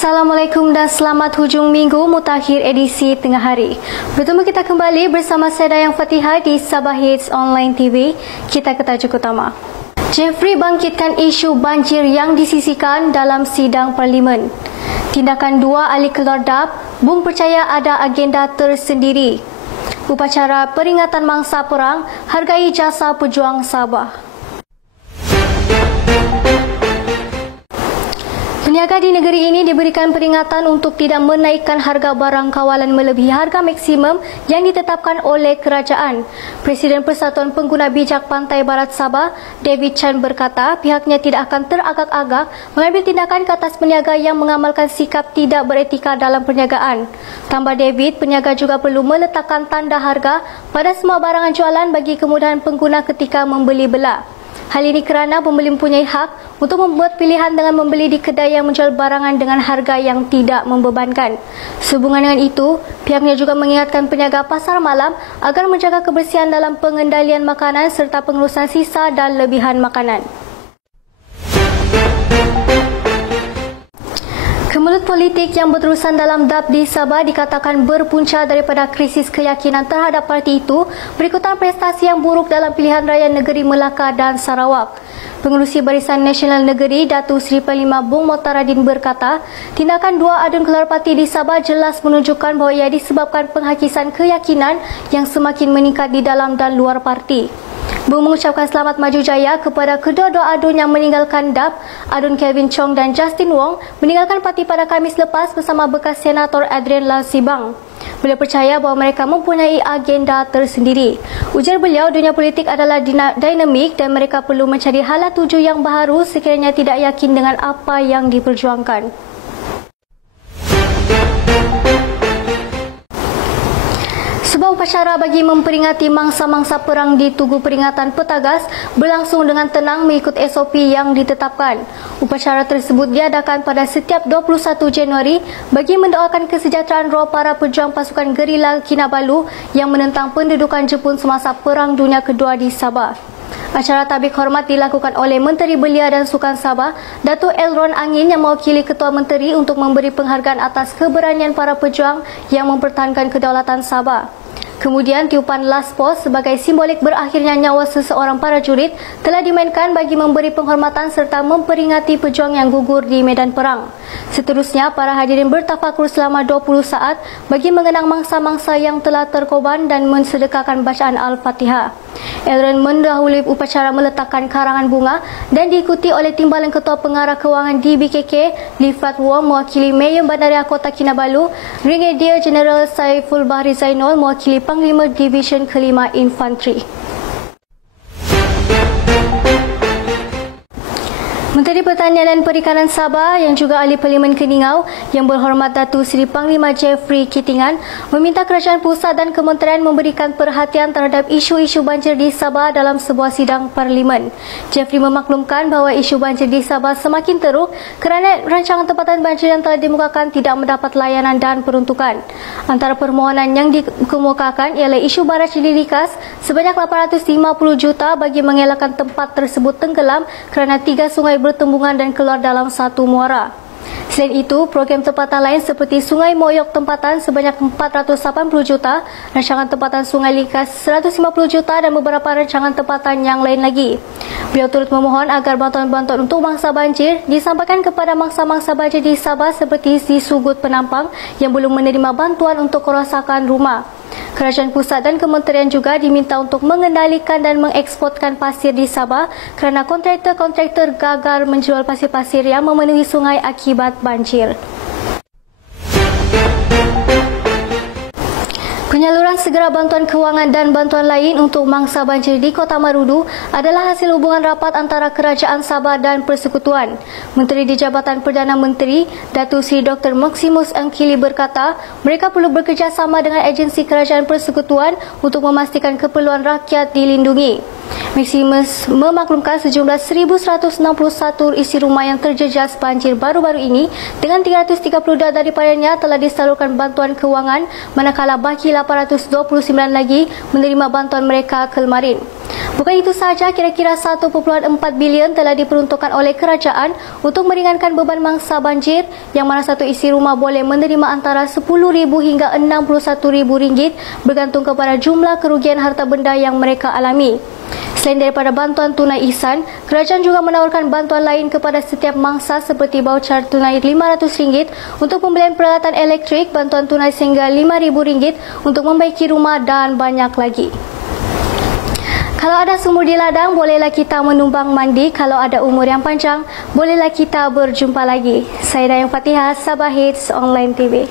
Assalamualaikum dan selamat hujung minggu mutakhir edisi tengah hari. Bertemu kita kembali bersama saya Dayang Fatihah di Sabah Hits Online TV. Kita ke tajuk utama. Jeffrey bangkitkan isu banjir yang disisihkan dalam sidang Parlimen. Tindakan dua ahli keluar DAP, Bung percaya ada agenda tersendiri. Upacara peringatan mangsa perang, hargai jasa pejuang Sabah. Peniaga di negeri ini diberikan peringatan untuk tidak menaikkan harga barang kawalan melebihi harga maksimum yang ditetapkan oleh kerajaan. Presiden Persatuan Pengguna Bijak Pantai Barat Sabah, David Chan berkata pihaknya tidak akan teragak-agak mengambil tindakan ke atas peniaga yang mengamalkan sikap tidak beretika dalam perniagaan. Tambah David, peniaga juga perlu meletakkan tanda harga pada semua barangan jualan bagi kemudahan pengguna ketika membeli belah. Hal ini kerana pembeli mempunyai hak untuk membuat pilihan dengan membeli di kedai yang menjual barangan dengan harga yang tidak membebankan. Sehubungan dengan itu, pihaknya juga mengingatkan peniaga pasar malam agar menjaga kebersihan dalam pengendalian makanan serta pengurusan sisa dan lebihan makanan. Kemelut politik yang berterusan dalam DAP di Sabah dikatakan berpunca daripada krisis keyakinan terhadap parti itu berikutan prestasi yang buruk dalam pilihan raya negeri Melaka dan Sarawak. Pengerusi Barisan Nasional Negeri Datuk Seri Panglima Bung Motaradin berkata, tindakan dua adun keluar parti di Sabah jelas menunjukkan bahawa ia disebabkan penghakisan keyakinan yang semakin meningkat di dalam dan luar parti. Bung mengucapkan selamat maju jaya kepada kedua-dua adun yang meninggalkan DAP, Adun Kevin Chong dan Justin Wong meninggalkan parti pada Khamis lepas bersama bekas Senator Adrian Lau Sibang. Beliau percaya bahawa mereka mempunyai agenda tersendiri. Ujar beliau, dunia politik adalah dinamik dan mereka perlu mencari hala tuju yang baharu sekiranya tidak yakin dengan apa yang diperjuangkan. Sebuah upacara bagi memperingati mangsa-mangsa perang di Tugu Peringatan Petagas berlangsung dengan tenang mengikut SOP yang ditetapkan. Upacara tersebut diadakan pada setiap 21 Januari bagi mendoakan kesejahteraan roh para pejuang pasukan gerila Kinabalu yang menentang pendudukan Jepun semasa Perang Dunia Kedua di Sabah. Acara tabik hormat dilakukan oleh Menteri Belia dan Sukan Sabah, Datuk Elron Angin yang mewakili Ketua Menteri untuk memberi penghargaan atas keberanian para pejuang yang mempertahankan kedaulatan Sabah. Kemudian tiupan last post sebagai simbolik berakhirnya nyawa seseorang prajurit telah dimainkan bagi memberi penghormatan serta memperingati pejuang yang gugur di medan perang. Seterusnya, para hadirin bertafakur selama 20 saat bagi mengenang mangsa-mangsa yang telah terkorban dan mensedekahkan bacaan Al-Fatihah. Elron mendahului upacara meletakkan karangan bunga dan diikuti oleh Timbalan Ketua Pengarah Kewangan DBKK, Lee Fat Wong mewakili Mayor Bandaraya Kota Kinabalu, Brigadier General Saiful Bahri Zainul mewakili Panglima Division Kelima Infanteri. Menteri Pertanian dan Perikanan Sabah yang juga ahli Parlimen Keningau yang berhormat Datuk Seri Panglima Jeffrey Kitingan meminta kerajaan pusat dan kementerian memberikan perhatian terhadap isu-isu banjir di Sabah dalam sebuah sidang Parlimen. Jeffrey memaklumkan bahawa isu banjir di Sabah semakin teruk kerana rancangan tempatan banjir yang telah dimukakan tidak mendapat layanan dan peruntukan. Antara permohonan yang dikemukakan ialah isu baraj dirikas sebanyak 850 juta bagi mengelakkan tempat tersebut tenggelam kerana 3 sungai bertembungan dan keluar dalam satu muara. Selain itu, program tempatan lain seperti Sungai Moyok tempatan sebanyak 480 juta, rancangan tempatan Sungai Likas 150 juta dan beberapa rancangan tempatan yang lain lagi. Beliau turut memohon agar bantuan-bantuan untuk mangsa banjir disampaikan kepada mangsa-mangsa banjir di Sabah seperti di Sugut Penampang yang belum menerima bantuan untuk kerosakan rumah. Kerajaan pusat dan kementerian juga diminta untuk mengendalikan dan mengeksportkan pasir di Sabah kerana kontraktor-kontraktor gagal menjual pasir-pasir yang memenuhi sungai akibat banjir. Penyaluran segera bantuan kewangan dan bantuan lain untuk mangsa banjir di Kota Marudu adalah hasil hubungan rapat antara Kerajaan Sabah dan Persekutuan. Menteri di Jabatan Perdana Menteri, Datuk Seri Dr. Maximus Angkili berkata, mereka perlu bekerjasama dengan agensi Kerajaan Persekutuan untuk memastikan keperluan rakyat dilindungi. Maximus memaklumkan sejumlah 1,161 isi rumah yang terjejas banjir baru-baru ini dengan 332 daripadanya telah disalurkan bantuan kewangan manakala baki 829 lagi menerima bantuan mereka kemarin. Bukan itu sahaja, kira-kira 1.4 bilion telah diperuntukkan oleh kerajaan untuk meringankan beban mangsa banjir yang mana satu isi rumah boleh menerima antara RM10,000 hingga RM61,000 bergantung kepada jumlah kerugian harta benda yang mereka alami. Selain daripada bantuan tunai ihsan, kerajaan juga menawarkan bantuan lain kepada setiap mangsa seperti baucer tunai RM500 untuk pembelian peralatan elektrik, bantuan tunai sehingga RM5,000 untuk membaiki rumah dan banyak lagi. Kalau ada sumur di ladang, bolehlah kita menumbang mandi. Kalau ada umur yang panjang, bolehlah kita berjumpa lagi. Saya Dayang Fatihah, Sabah Hits Online TV.